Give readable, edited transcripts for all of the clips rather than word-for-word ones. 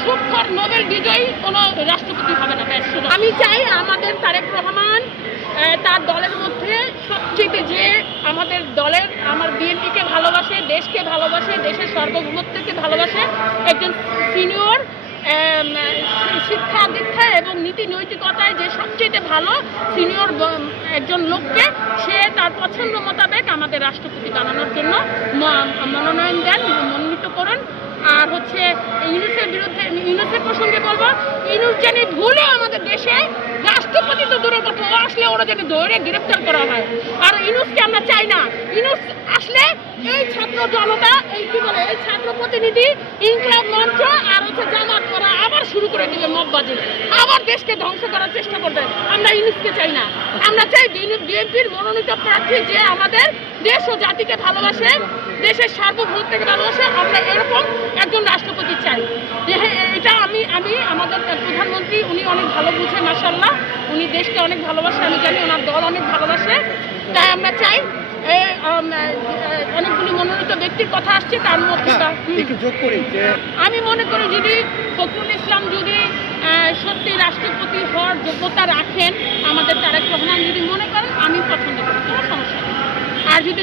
সুখর Nobel বিজয়ী কোনো রাষ্ট্রপতি হবে না। আমি চাই আমাদের তারেক রহমান তার দলের মধ্যে সবচেয়ে যে আমাদের দলের আমার বিএনপিকে ভালোবাসে, দেশকে ভালোবাসে, দেশের সার্বভৌমত্বকে ভালোবাসে, একজন সিনিয়র শিক্ষা দীক্ষা এবং নীতি নৈতিকতায় যে সবচেয়ে ভালো সিনিয়র একজন লোককে সে তার পছন্দ মোতাবেক আমাদের রাষ্ট্রপতি বানানোর জন্য মনোনয়ন দেন, মনোনীত করেন। আর হচ্ছে ইউনুসের বিরুদ্ধে, ইউনুসের প্রসঙ্গে বলবো, ইউনুস জানি ভুলে আমাদের দেশে রাষ্ট্রপতি তো দূরের কথা, ও আসলে ওরা যেন ধরে গ্রেফতার করা হয়। আর ইউনুসকে আমরা চাই না। ইউনুস আসলে এই ছাত্র জনতা, এই কি বলে, এই ছাত্র প্রতিনিধি, ইনকলাব মঞ্চ আর হচ্ছে জামাত করা আবার শুরু করে দিবে, মববাজি, আবার দেশকে ধ্বংস করার চেষ্টা করবে। আমরা ইউনুসকে চাই না। আমরা চাই বিএনপির মনোনীত প্রার্থী যে আমাদের দেশ ও জাতিকে ভালোবাসে, দেশের সার্বভৌমত্বকে ভালোবাসে, আমরা এরকম একজন রাষ্ট্রপতি চাই। এটা আমি আমাদের প্রধানমন্ত্রী উনি অনেক ভালো বুঝে, মাশাআল্লাহ, উনি দেশকে অনেক ভালোবাসে, আমি জানি ওনার দল অনেক ভালোবাসে। তাই আমরা চাই অনেকগুলি মনোনীত ব্যক্তির কথা আসছে, তার মধ্যে আমি মনে করি যদি ফখরুল ইসলাম যদি সত্যি রাষ্ট্রপতি হওয়ার যোগ্যতা রাখেন, আমাদের তারেক রহমান যদি মনে করেন, আমি পছন্দ করি, কোনো সমস্যা নেই। আর যদি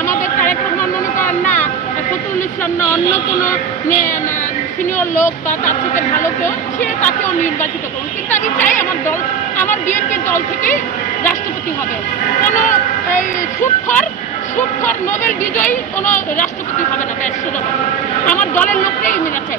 আমাদের তারেক রহমান মনে করেন না, ফখরুল ইসলাম না অন্য কোনো সিনিয়র লোক বা তার থেকে ভালো কেউ, সে তাকেও নির্বাচিত করুন। কিন্তু আমি চাই আমার বিএনপির দল থেকেই রাষ্ট্রপতি হবে। কোনো এই সুখর নোবেল বিজয়ী কোনো রাষ্ট্রপতি হবে না। আমার দলের লোককেই মেনে চাই।